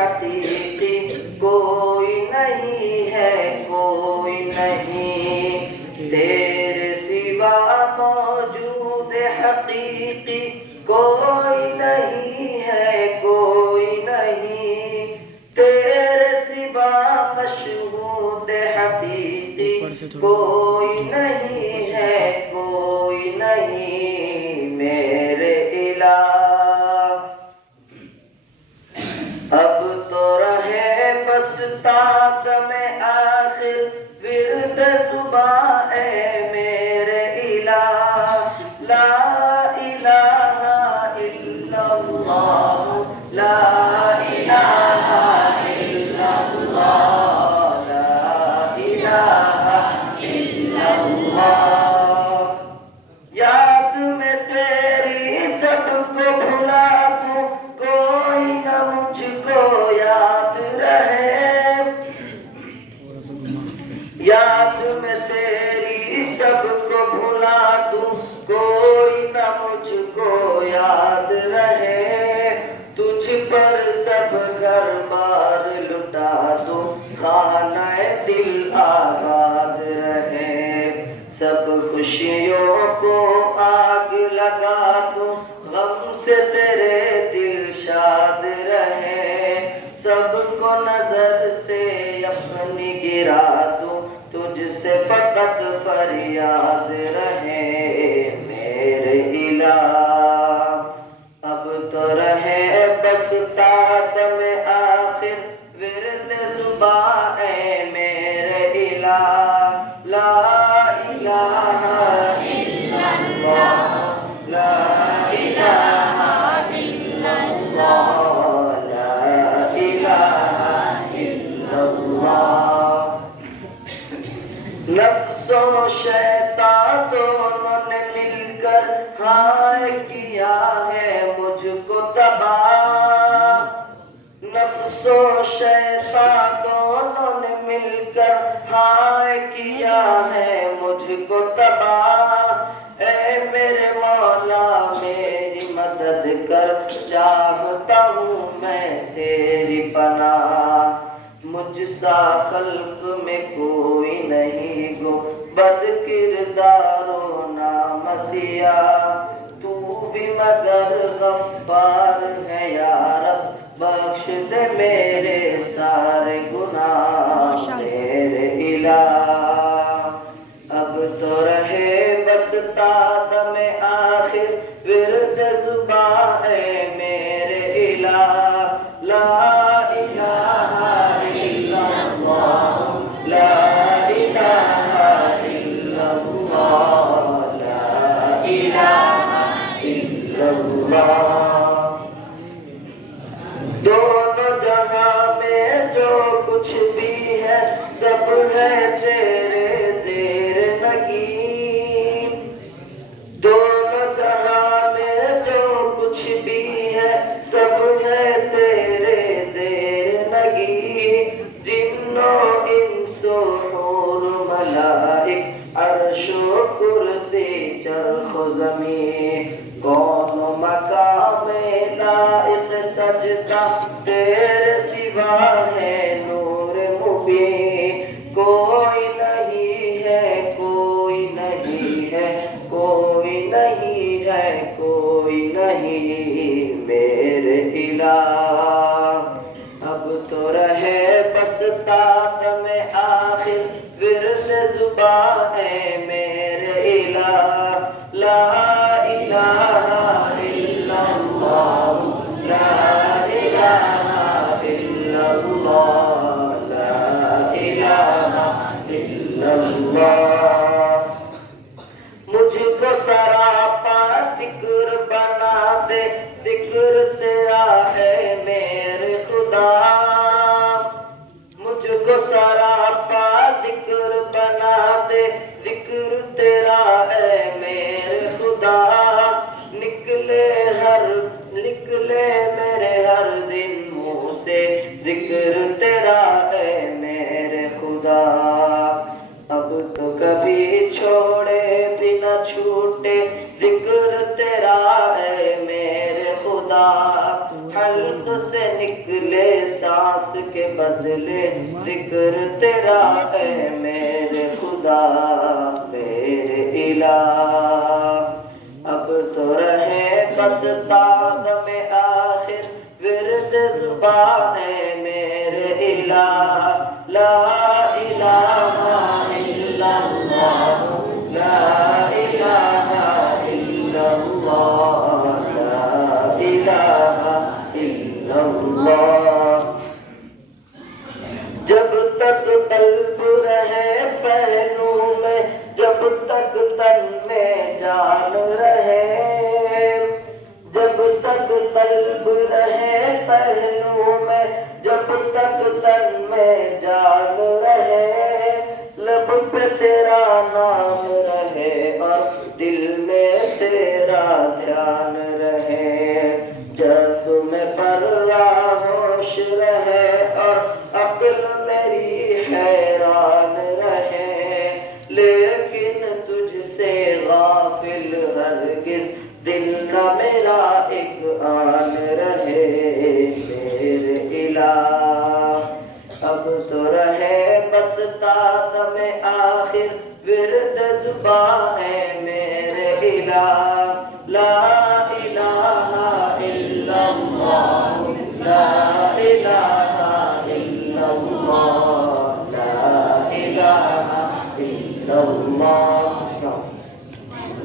حقیقی کوئی نہیں ہے، کوئی نہیں تیرے سوا موجود حقیقی کوئی نہیں ہے، کوئی نہیں تیرے سوا مشہود حقیقی کوئی نہیں ہے، کوئی نہیں میرے الہ۔ اب تو رہے بس تاثم آخر ورد صبح اے میرے الہ، لا الہ الا اللہ، لا الہ الا اللہ، لا الہ الا اللہ۔ یاد میں تیری سب کو بھلا دوں، کوئی نہ مجھ کو یاد رہے، یاد میں تیری سب کو بھلا دوں، کوئی نہ مجھ کو یاد رہے، تجھ پر سب گھر بار لٹا دوں، خانہ دل آباد رہے، سب خوشیوں کو آگ لگا دوں، غم سے تیرے دل شاد رہے، سب کو نظر سے اپنی گرا دوں، تجھ سے فقط فریاد رہے میرے الہ۔ اب تو رہے بس تادم آخر ورد صبح اے میرے الہ، لا الہ الا اللہ، لا الہ الا اللہ، لا الہ الا اللہ۔ نفس و شیطان دونوں نے مل کر ہائے کیا ہے مجھ کو تباہ، نفس و شیطان دونوں نے مل کر ہائے کیا ہے مجھ کو تباہ، اے میرے مولا میری مدد کر، چاہتا ہوں میں تیری پناہ، مجھ سا خلق میں کوئی نہیں گو بد کردار و نامسیاہ، تو بھی مگر غفار ہے یا رب، بخش دے میرے سارے گناہ میرے الہ۔ اب تو رہے بس تادم آخر ورد صبح اے میرے الہ، لا الہ الا اللہ، لا الہ الا اللہ، لا الہ الا اللہ۔ دونوں جہاں میں جو کچھ بھی ہے سب ہے تیرے زیر نگین، دونوں جہاں میں جو کچھ بھی ہے سب ہے تیرے زیر نگین، جن و انس و حور ملائک عرش و کرسی چرخ و زمین، کون و مقام لائق سجدہ تیرے سوا ہے نور مبین، کوئی نہیں ہے، کوئی نہیں ہے، کوئی نہیں ہے، کوئی نہیں میرے الہ۔ اب تو رہے بس تادم آخر ورد صبح اے میرے الہ، لا الہ الا اللہ، لا الہ الا اللہ، لا الہ الا اللہ۔ مجھ کو سراپا ذکر بنا دے، ذکر تیرا ہے میرے خدا، مجھ کو سراپا ذکر بنا دے، ذکر تیرا ہے میرے خدا، نکلے میرے ہر دن منہ سے ذکر تیرا ہے میرے خدا، اب تو کبھی چھوڑے بھی نہ چھوٹے ذکر تیرا ہے میرے خدا، حلق سے نکلے سانس کے بدلے ذکر تیرا ہے میرے خدا میرے الہ اب تو رہے بس دم آخر ورد زبان ہے میرے الہ لا الہ الا اللہ لا الہ الا اللہ لا الہ الا اللہ جب تک قلب رہے پہلو میں جب تک تن میں جان رہے جب تک قلب رہے پہلو میں جب تک تن میں جان رہے لب پہ تیرا نام رہے اور دل میں تیرا دھیان رہے جب میں پرواہ ہوش رہے اور عقل میری حیران رہے لیکن تجھ سے غافل ہرگز دل نہ میرا ایک آن رہے میرے الہ اب تو رہے بس دم آخر ورد زبان ہے میرے الہ لا الہ الا اللہ لا الہ الا اللہ لا الہ الا اللہ